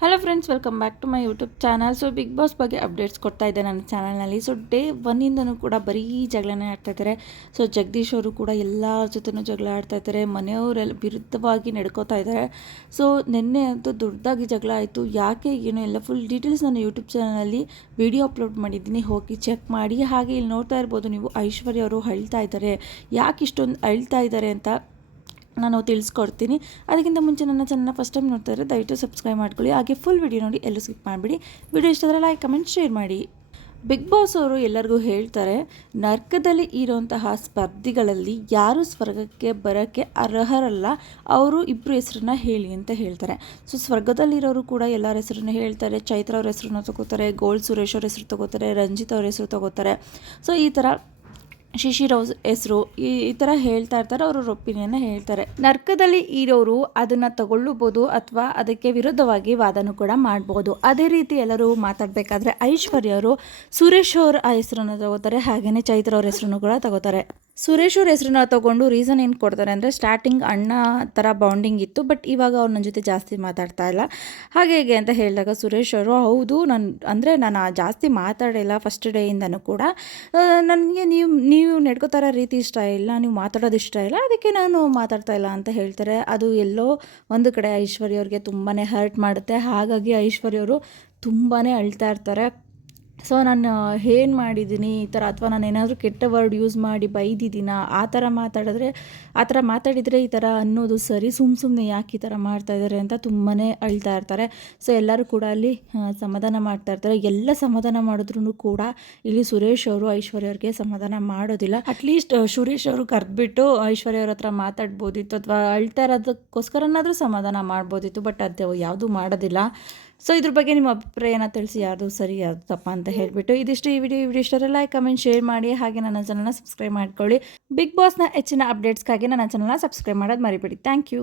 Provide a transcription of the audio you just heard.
Hello friends welcome back to my YouTube channel so Bigg Boss ಬಗ್ಗೆ updates ಕೊಡ್ತಾ ಇದ್ದೆ ನನ್ನ ಚಾನಲ್ನಲ್ಲಿ ಸೊ ಡೇ ಒನ್ನಿಂದನೂ ಕೂಡ ಬರೀ ಜಗಳನೇ ಆಡ್ತಾ ಇದ್ದಾರೆ. ಸೊ ಜಗದೀಶ್ ಅವರು ಕೂಡ ಎಲ್ಲರ ಜೊತೆನೂ ಜಗಳ ಆಡ್ತಾ ಇದ್ದಾರೆ. ಮನೆಯವರೆಲ್ಲ ವಿರುದ್ಧವಾಗಿ ನಡ್ಕೋತಾ ಇದ್ದಾರೆ. ಸೊ ನಿನ್ನೆ ಅಂತೂ ದೊಡ್ಡದಾಗಿ ಜಗಳ ಆಯಿತು. ಯಾಕೆ ಏನು ಎಲ್ಲ ಫುಲ್ ಡೀಟೇಲ್ಸ್ ನಾನು ಯೂಟ್ಯೂಬ್ ಚಾನಲಲ್ಲಿ ವಿಡಿಯೋ ಅಪ್ಲೋಡ್ ಮಾಡಿದ್ದೀನಿ. ಹೋಗಿ ಚೆಕ್ ಮಾಡಿ. ಹಾಗೆ ಇಲ್ಲಿ ನೋಡ್ತಾ ಇರ್ಬೋದು ನೀವು, ಐಶ್ವರ್ಯ ಅವರು ಅಳ್ತಾ ಇದ್ದಾರೆ. ಯಾಕೆ ಇಷ್ಟೊಂದು ಅಳ್ತಾ ಇದ್ದಾರೆ ಅಂತ. ನಾನು ತಿಳಿಸ್ಕೊಡ್ತೀನಿ. ಅದಕ್ಕಿಂತ ಮುಂಚೆ ನನ್ನ ಚಾನಲ್ನ ಫಸ್ಟ್ ಟೈಮ್ ನೋಡ್ತಾ ಇದ್ದರೆ ದಯವಿಟ್ಟು ಸಬ್ಸ್ಕ್ರೈಬ್ ಮಾಡ್ಕೊಳ್ಳಿ. ಹಾಗೆ ಫುಲ್ ವಿಡಿಯೋ ನೋಡಿ ಎಲ್ಲೂ ಸ್ಕಿಪ್ ಮಾಡಿಬಿಡಿ. ವಿಡಿಯೋ ಇಷ್ಟ ಆದರೆ ಲೈಕ್ ಕಮೆಂಟ್ ಶೇರ್ ಮಾಡಿ. ಬಿಗ್ ಬಾಸ್ ಅವರು ಎಲ್ಲರಿಗೂ ಹೇಳ್ತಾರೆ, ನರ್ಕದಲ್ಲಿ ಇರೋಂತಹ ಸ್ಪರ್ಧಿಗಳಲ್ಲಿ ಯಾರು ಸ್ವರ್ಗಕ್ಕೆ ಬರೋಕ್ಕೆ ಅರ್ಹರಲ್ಲ. ಅವರು ಇಬ್ಬರು ಹೆಸರನ್ನ ಹೇಳಿ ಅಂತ ಹೇಳ್ತಾರೆ. ಸೊ ಸ್ವರ್ಗದಲ್ಲಿರೋರು ಕೂಡ ಎಲ್ಲರ ಹೆಸರನ್ನ ಹೇಳ್ತಾರೆ. ಚೈತ್ರ ಅವ್ರ ಹೆಸರನ್ನ ತಗೋತಾರೆ ಗೋಲ್ಡ್ ಸುರೇಶ್ ಅವ್ರ ಹೆಸರು ತಗೋತಾರೆ, ರಂಜಿತ್ ಅವ್ರ ಹೆಸರು ತಗೋತಾರೆ. ಸೊ ಈ ಥರ ಶಿಶಿರ್ ಅವ್ರ ಹೆಸರು ಈ ಥರ ಹೇಳ್ತಾ ಇರ್ತಾರೆ ಅವ್ರವ್ರ ಒಪಿನಿಯನ್ನ ಹೇಳ್ತಾರೆ. ನರ್ಕದಲ್ಲಿ ಇರೋರು ಅದನ್ನ ತಗೊಳ್ಳಬಹುದು ಅಥವಾ ಅದಕ್ಕೆ ವಿರುದ್ಧವಾಗಿ ವಾದನೂ ಕೂಡ ಮಾಡ್ಬೋದು. ಅದೇ ರೀತಿ ಎಲ್ಲರೂ ಮಾತಾಡಬೇಕಾದ್ರೆ ಐಶ್ವರ್ಯ ಅವರು ಸುರೇಶ್ ಅವ್ರ ಹೆಸರನ್ನು ತಗೋತಾರೆ ಹಾಗೆಯೇ ಚೈತ್ರ ಅವ್ರ ಹೆಸರನ್ನು ಕೂಡ ತಗೋತಾರೆ. ಸುರೇಶ್ ಅವ್ರ ಹೆಸರನ್ನ ತಗೊಂಡು ರೀಸನ್ ಏನು ಕೊಡ್ತಾರೆ ಅಂದರೆ ಸ್ಟಾರ್ಟಿಂಗ್ ಅಣ್ಣ ಥರ ಬಾಂಡಿಂಗ್ ಇತ್ತು ಬಟ್ ಇವಾಗ ಅವ್ರು ನನ್ನ ಜೊತೆ ಜಾಸ್ತಿ ಮಾತಾಡ್ತಾ ಇಲ್ಲ. ಹಾಗೆ ಹೇಗೆ ಅಂತ ಹೇಳಿದಾಗ ಸುರೇಶ್ ಅವರು, ಹೌದು, ನಾನು, ಅಂದರೆ ನಾನು ಜಾಸ್ತಿ ಮಾತಾಡಿಲ್ಲ ಫಸ್ಟ್ ಡೇಯಿಂದನೂ ಕೂಡ. ನನಗೆ ನೀವು ನೀವು ನಡ್ಕೋತಾರ ರೀತಿ ಇಷ್ಟ ಇಲ್ಲ, ನೀವು ಮಾತಾಡೋದು ಇಷ್ಟ ಇಲ್ಲ, ಅದಕ್ಕೆ ನಾನು ಮಾತಾಡ್ತಾ ಇಲ್ಲ ಅಂತ ಹೇಳ್ತಾರೆ. ಅದು ಎಲ್ಲೋ ಒಂದು ಕಡೆ ಐಶ್ವರ್ಯ ಅವ್ರಿಗೆ ತುಂಬಾ ಹರ್ಟ್ ಮಾಡುತ್ತೆ. ಹಾಗಾಗಿ ಐಶ್ವರ್ಯ ಅವರು ತುಂಬಾ ಅಳ್ತಾ ಇರ್ತಾರೆ. ಸೊ ನಾನು ಏನು ಮಾಡಿದ್ದೀನಿ ಈ ಥರ ಅಥವಾ ನಾನು ಏನಾದರೂ ಕೆಟ್ಟ ವರ್ಡ್ ಯೂಸ್ ಮಾಡಿ ಬೈದಿದ್ದೀನ ಆ ಥರ ಮಾತಾಡಿದ್ರೆ, ಆ ಥರ ಮಾತಾಡಿದರೆ ಈ ಥರ ಅನ್ನೋದು ಸರಿ ಸುಮ್ಮ ಸುಮ್ಮನೆ ಯಾಕೆ ಈ ಥರ ಮಾಡ್ತಾ ಇದ್ದಾರೆ ಅಂತ ತುಂಬಾ ಅಳ್ತಾ ಇರ್ತಾರೆ. ಸೊ ಎಲ್ಲರೂ ಕೂಡ ಅಲ್ಲಿ ಸಮಾಧಾನ ಮಾಡ್ತಾ ಇರ್ತಾರೆ. ಎಲ್ಲ ಸಮಾಧಾನ ಮಾಡಿದ್ರು ಕೂಡ ಇಲ್ಲಿ ಸುರೇಶ್ ಅವರು, ಐಶ್ವರ್ಯ ಅವ್ರಿಗೆ ಸಮಾಧಾನ ಮಾಡೋದಿಲ್ಲ. ಅಟ್ಲೀಸ್ಟ್ ಸುರೇಶ್ ಅವರು ಕರೆದ್ಬಿಟ್ಟು ಐಶ್ವರ್ಯ ಅವ್ರ ಹತ್ರ ಮಾತಾಡ್ಬೋದಿತ್ತು ಅಥವಾ ಅಳ್ತಾ ಇರೋದಕ್ಕೋಸ್ಕರನಾದರೂ ಸಮಾಧಾನ ಮಾಡ್ಬೋದಿತ್ತು ಬಟ್ ಅದು ಯಾವುದೂ ಮಾಡೋದಿಲ್ಲ. ಸೊ ಇದ್ರ ಬಗ್ಗೆ ನಿಮ್ಮ ಅಭಿಪ್ರಾಯನ ತಿಳಿಸಿ ಯಾವುದು ಸರಿ ಯಾರು ತಪ್ಪ ಅಂತ ಹೇಳಿಬಿಟ್ಟು ಇದಿಷ್ಟು ಈ ವಿಡಿಯೋ. ಈ ವಿಡಿಯೋ ಇಷ್ಟರ ಲೈಕ್ ಕಮೆಂಟ್ ಶೇರ್ ಮಾಡಿ. ಹಾಗೆ ನನ್ನ ಚಾನಲ್ನ ಸಬ್ಸ್ಕ್ರೈಬ್ ಮಾಡ್ಕೊಳ್ಳಿ. ಬಿಗ್ ಬಾಸ್ನ ಹೆಚ್ಚಿನ ಅಪ್ಡೇಟ್ಸ್ಗಾಗಿ ನನ್ನ ಚಾನಲ್ನ ಸಬ್ಸ್ಕ್ರೈಬ್ ಮಾಡೋದು ಮರಿಬೇಡಿ. Thank you